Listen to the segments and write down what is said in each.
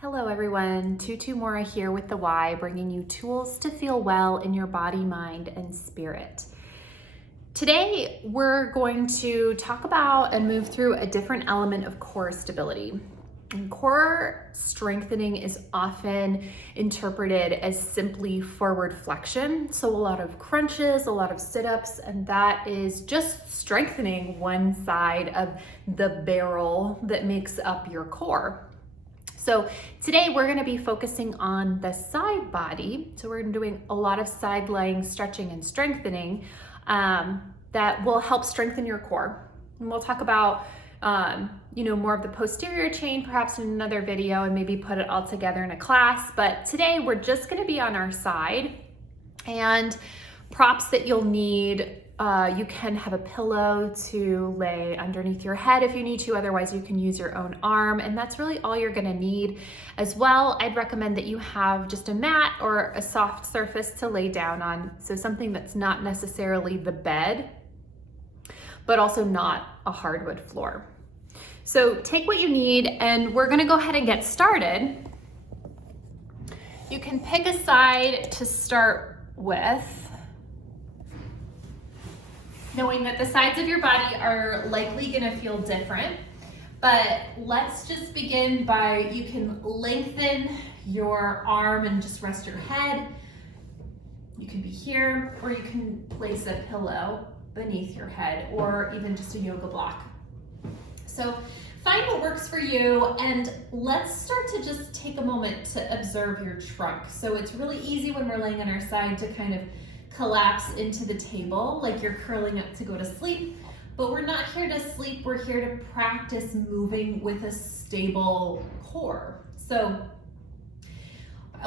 Hello everyone, Tutu Mora here with the Y, bringing you tools to feel well in your body, mind, and spirit. Today, we're going to talk about and move through a different element of core stability. And core strengthening is often interpreted as simply forward flexion. So a lot of crunches, a lot of sit-ups, and that is just strengthening one side of the barrel that makes up your core. So today we're going to be focusing on the side body. So we're doing a lot of side lying stretching and strengthening that will help strengthen your core. And we'll talk about more of the posterior chain perhaps in another video and maybe put it all together in a class. But today we're just going to be on our side, and props that you'll need. You can have a pillow to lay underneath your head if you need to, otherwise you can use your own arm, and that's really all you're gonna need. As well, I'd recommend that you have just a mat or a soft surface to lay down on, so something that's not necessarily the bed, but also not a hardwood floor. So take what you need, and we're gonna go ahead and get started. You can pick a side to start with, knowing that the sides of your body are likely gonna feel different, but let's just begin by, you can lengthen your arm and just rest your head. You can be here, or you can place a pillow beneath your head, or even just a yoga block. So find what works for you, and let's start to just take a moment to observe your trunk. So it's really easy when we're laying on our side to kind of collapse into the table like you're curling up to go to sleep, but we're not here to sleep, we're here to practice moving with a stable core. So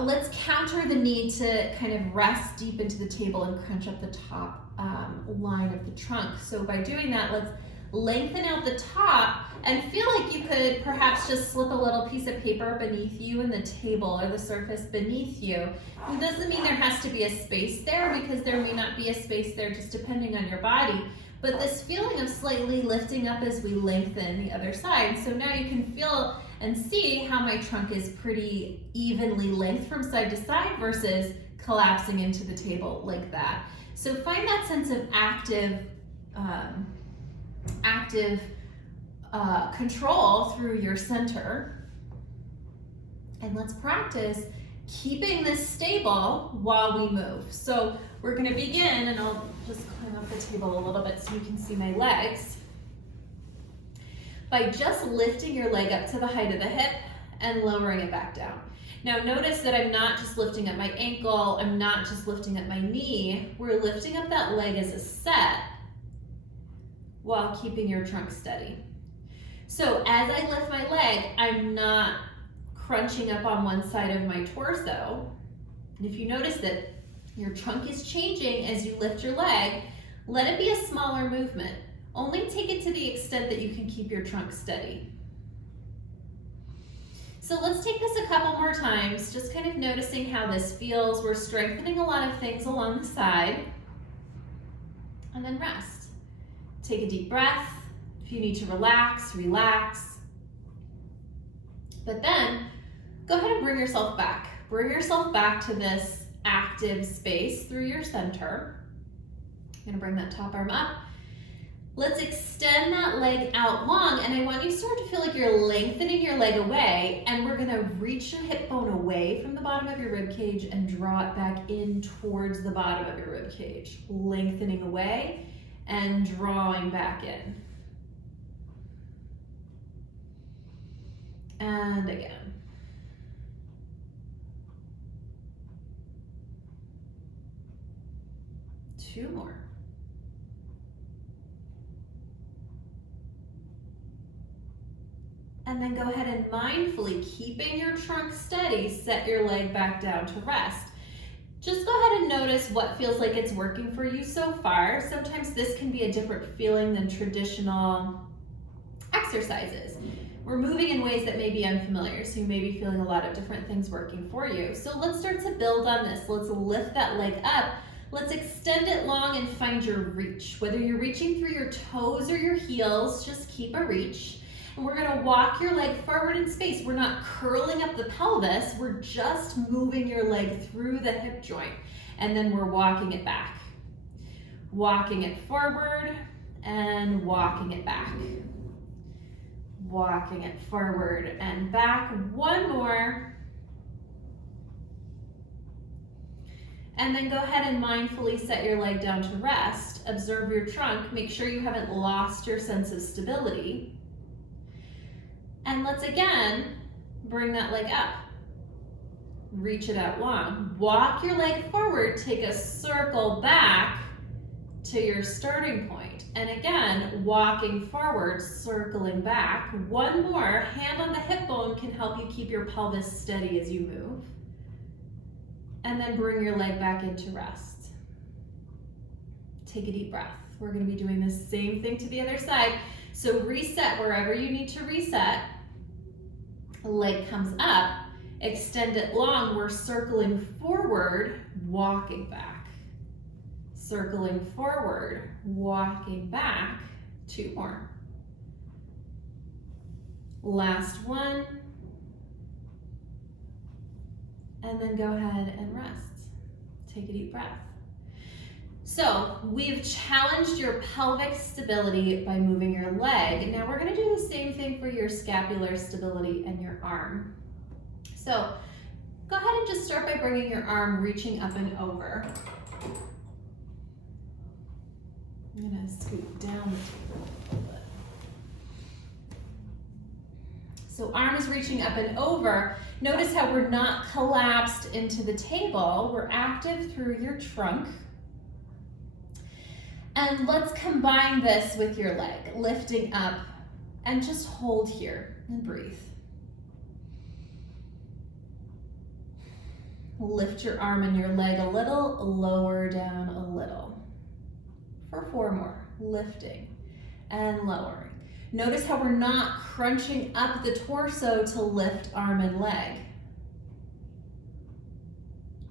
let's counter the need to kind of rest deep into the table and crunch up the top line of the trunk. So by doing that, let's lengthen out the top and feel like you could perhaps just slip a little piece of paper beneath you in the table or the surface beneath you. It doesn't mean there has to be a space there, because there may not be a space there just depending on your body, but this feeling of slightly lifting up as we lengthen the other side. So now you can feel and see how my trunk is pretty evenly lengthened from side to side versus collapsing into the table like that. So find that sense of active control through your center, and let's practice keeping this stable while we move. So we're going to begin, and I'll just climb up the table a little bit so you can see my legs, by just lifting your leg up to the height of the hip and lowering it back down. Now notice that I'm not just lifting up my ankle, I'm not just lifting up my knee, we're lifting up that leg as a set while keeping your trunk steady. So as I lift my leg, I'm not crunching up on one side of my torso. And if you notice that your trunk is changing as you lift your leg, let it be a smaller movement. Only take it to the extent that you can keep your trunk steady. So let's take this a couple more times, just kind of noticing how this feels. We're strengthening a lot of things along the side, and then rest. Take a deep breath. If you need to relax, relax. But then go ahead and bring yourself back. Bring yourself back to this active space through your center. I'm gonna bring that top arm up. Let's extend that leg out long, and I want you to start to feel like you're lengthening your leg away, and we're gonna reach your hip bone away from the bottom of your rib cage and draw it back in towards the bottom of your rib cage. Lengthening away and drawing back in. And again. Two more. And then go ahead and mindfully, keeping your trunk steady, set your leg back down to rest. Just go ahead and notice what feels like it's working for you so far. Sometimes this can be a different feeling than traditional exercises. We're moving in ways that may be unfamiliar, so you may be feeling a lot of different things working for you. So let's start to build on this. Let's lift that leg up. Let's extend it long and find your reach. Whether you're reaching through your toes or your heels, just keep a reach. And we're gonna walk your leg forward in space. We're not curling up the pelvis, we're just moving your leg through the hip joint. And then we're walking it back. Walking it forward and walking it back. Walking it forward and back. One more. And then go ahead and mindfully set your leg down to rest. Observe your trunk. Make sure you haven't lost your sense of stability. And let's again bring that leg up. Reach it out long. Walk your leg forward. Take a circle back to your starting point. And again, walking forward, circling back. One more. Hand on the hip bone can help you keep your pelvis steady as you move. And then bring your leg back into rest. Take a deep breath. We're going to be doing the same thing to the other side. So reset wherever you need to reset. Leg comes up. Extend it long. We're circling forward, walking back. Circling forward, walking back. Two more. Last one. And then go ahead and rest. Take a deep breath. So we've challenged your pelvic stability by moving your leg. Now we're gonna do the same thing for your scapular stability and your arm. So go ahead and just start by bringing your arm reaching up and over. I'm gonna scoot down the table a little bit. So arm is reaching up and over. Notice how we're not collapsed into the table. We're active through your trunk. And let's combine this with your leg, lifting up and just hold here and breathe. Lift your arm and your leg a little, lower down a little. For 4 more, lifting and lowering. Notice how we're not crunching up the torso to lift arm and leg.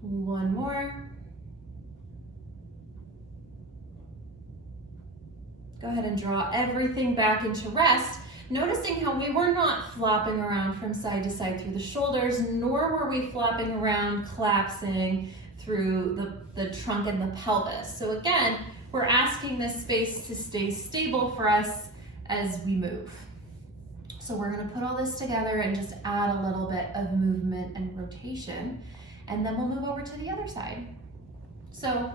1 more. Go ahead and draw everything back into rest, noticing how we were not flopping around from side to side through the shoulders, nor were we flopping around, collapsing through the trunk and the pelvis. So again, we're asking this space to stay stable for us as we move. So we're gonna put all this together and just add a little bit of movement and rotation, and then we'll move over to the other side. So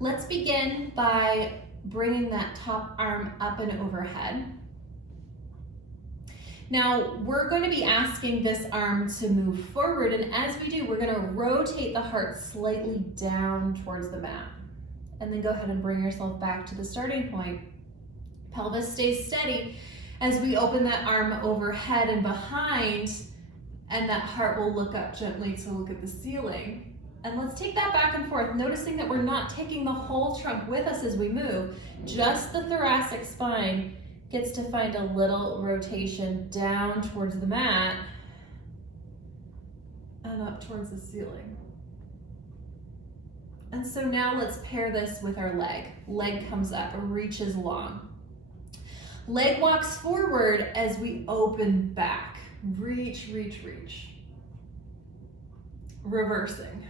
let's begin by bringing that top arm up and overhead. Now we're going to be asking this arm to move forward, and as we do, we're going to rotate the heart slightly down towards the mat. And then go ahead and bring yourself back to the starting point. Pelvis stays steady as we open that arm overhead and behind, and that heart will look up gently to look at the ceiling. And let's take that back and forth, noticing that we're not taking the whole trunk with us as we move. Just the thoracic spine gets to find a little rotation down towards the mat and up towards the ceiling. And so now let's pair this with our leg. Leg comes up, reaches long. Leg walks forward as we open back. Reach, reach, reach. Reversing.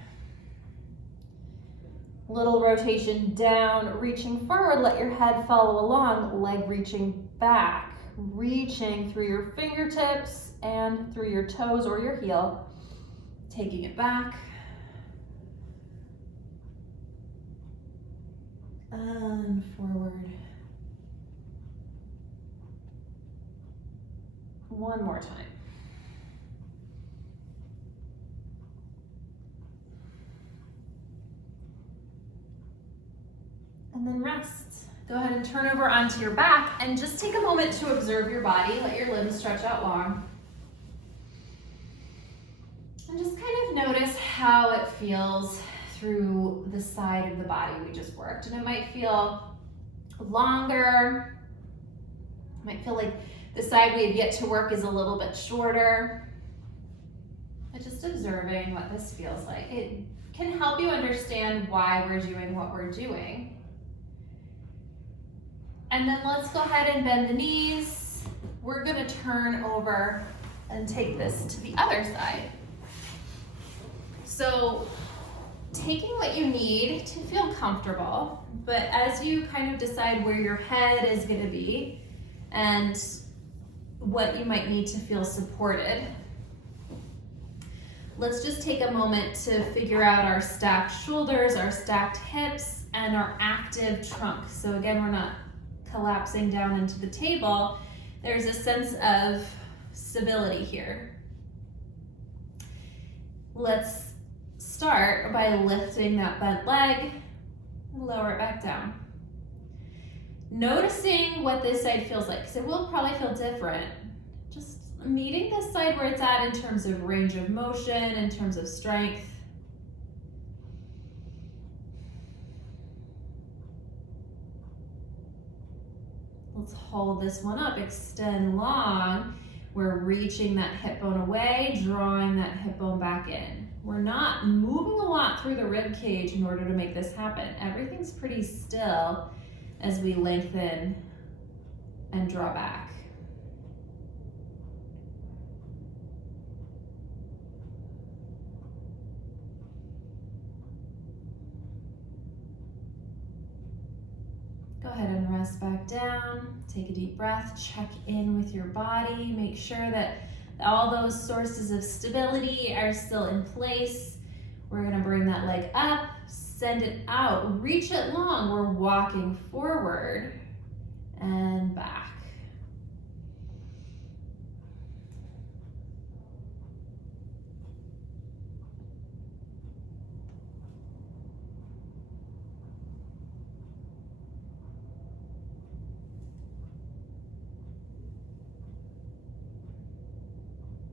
Little rotation down, reaching forward, let your head follow along, leg reaching back, reaching through your fingertips and through your toes or your heel, taking it back, and forward. One more time. And then rest. Go ahead and turn over onto your back and just take a moment to observe your body. Let your limbs stretch out long. And just kind of notice how it feels through the side of the body we just worked. And it might feel longer. It might feel like the side we have yet to work is a little bit shorter. But just observing what this feels like. It can help you understand why we're doing what we're doing. And then let's go ahead and bend the knees, we're gonna turn over and take this to the other side. So taking what you need to feel comfortable, but as you kind of decide where your head is gonna be and what you might need to feel supported, let's just take a moment to figure out our stacked shoulders, our stacked hips, and our active trunk. So again, we're not collapsing down into the table. There's a sense of stability here. Let's start by lifting that bent leg, lower it back down. Noticing what this side feels like, because it will probably feel different. Just meeting this side where it's at in terms of range of motion, in terms of strength. Let's hold this one up, extend long. We're reaching that hip bone away, drawing that hip bone back in. We're not moving a lot through the rib cage in order to make this happen. Everything's pretty still as we lengthen and draw back. Go ahead and rest back down. Take a deep breath, check in with your body, make sure that all those sources of stability are still in place. We're gonna bring that leg up, send it out, reach it long. We're walking forward and back.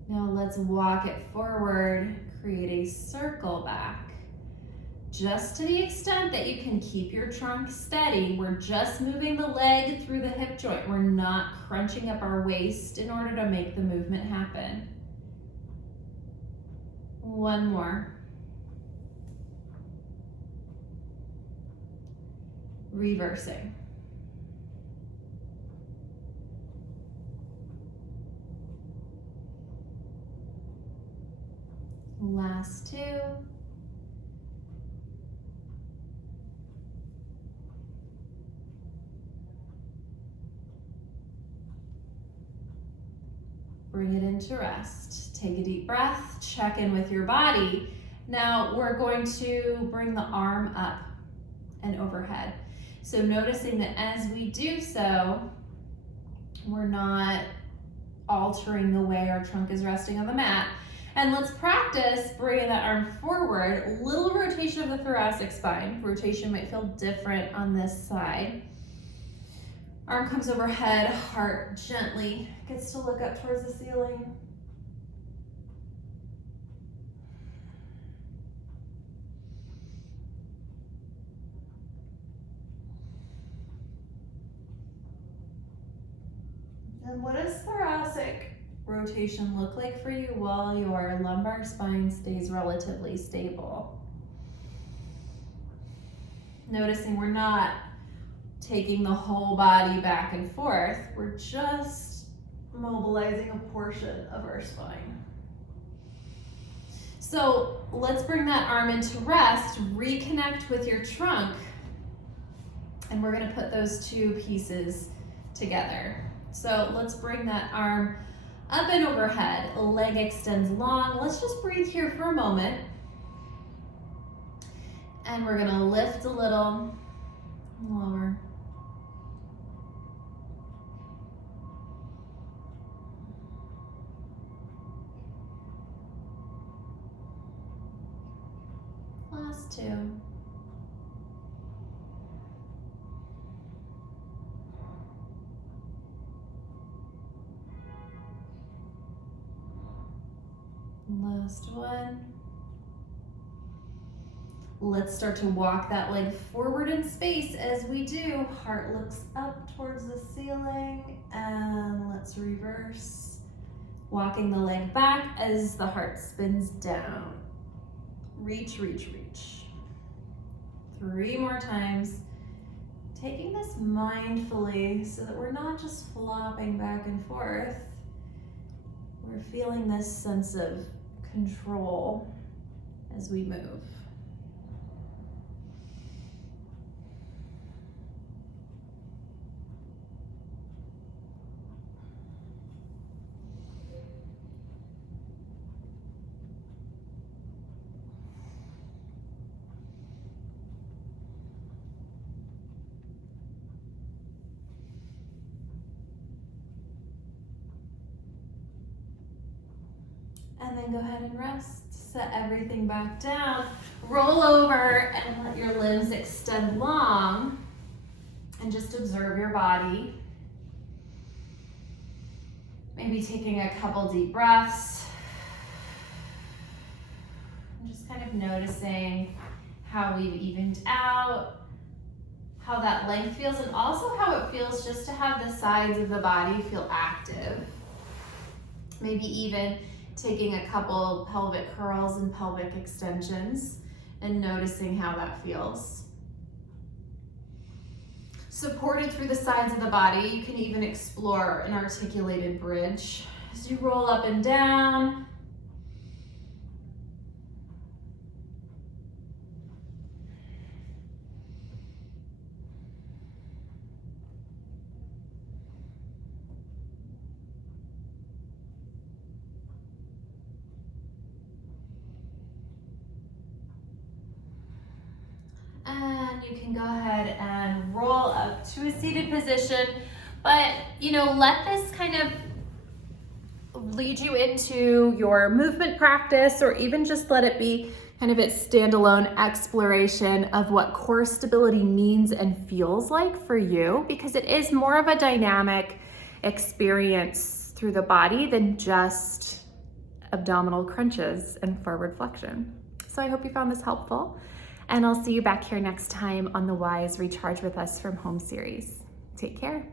Now let's walk it forward, create a circle back. Just to the extent that you can keep your trunk steady, we're just moving the leg through the hip joint. We're not crunching up our waist in order to make the movement happen. One more. Reversing. Last two. Bring it into rest. Take a deep breath, check in with your body. Now we're going to bring the arm up and overhead. So noticing that as we do so, we're not altering the way our trunk is resting on the mat. And let's practice bringing that arm forward. Little rotation of the thoracic spine. Rotation might feel different on this side. Arm comes overhead, heart gently gets to look up towards the ceiling. And what does thoracic rotation look like for you while your lumbar spine stays relatively stable? Noticing we're not taking the whole body back and forth, we're just mobilizing a portion of our spine. So let's bring that arm into rest, reconnect with your trunk, and we're gonna put those two pieces together. So let's bring that arm up and overhead, leg extends long. Let's just breathe here for a moment. And we're gonna lift a little, lower. Last two. Last one. Let's start to walk that leg forward in space. As we do, heart looks up towards the ceiling, and let's reverse. Walking the leg back as the heart spins down. Reach, reach, reach. 3 more times. taking this mindfully so that we're not just flopping back and forth. We're feeling this sense of control as we move. And then go ahead and rest. Set everything back down. Roll over and let your limbs extend long. And just observe your body. Maybe taking a couple deep breaths. And just kind of noticing how we've evened out, how that length feels, and also how it feels just to have the sides of the body feel active. Maybe even taking a couple pelvic curls and pelvic extensions and noticing how that feels. Supported through the sides of the body, you can even explore an articulated bridge as you roll up and down. And you can go ahead and roll up to a seated position, but let this kind of lead you into your movement practice, or even just let it be kind of its standalone exploration of what core stability means and feels like for you, because it is more of a dynamic experience through the body than just abdominal crunches and forward flexion. So I hope you found this helpful. And I'll see you back here next time on the Wise Recharge with Us from Home series. Take care.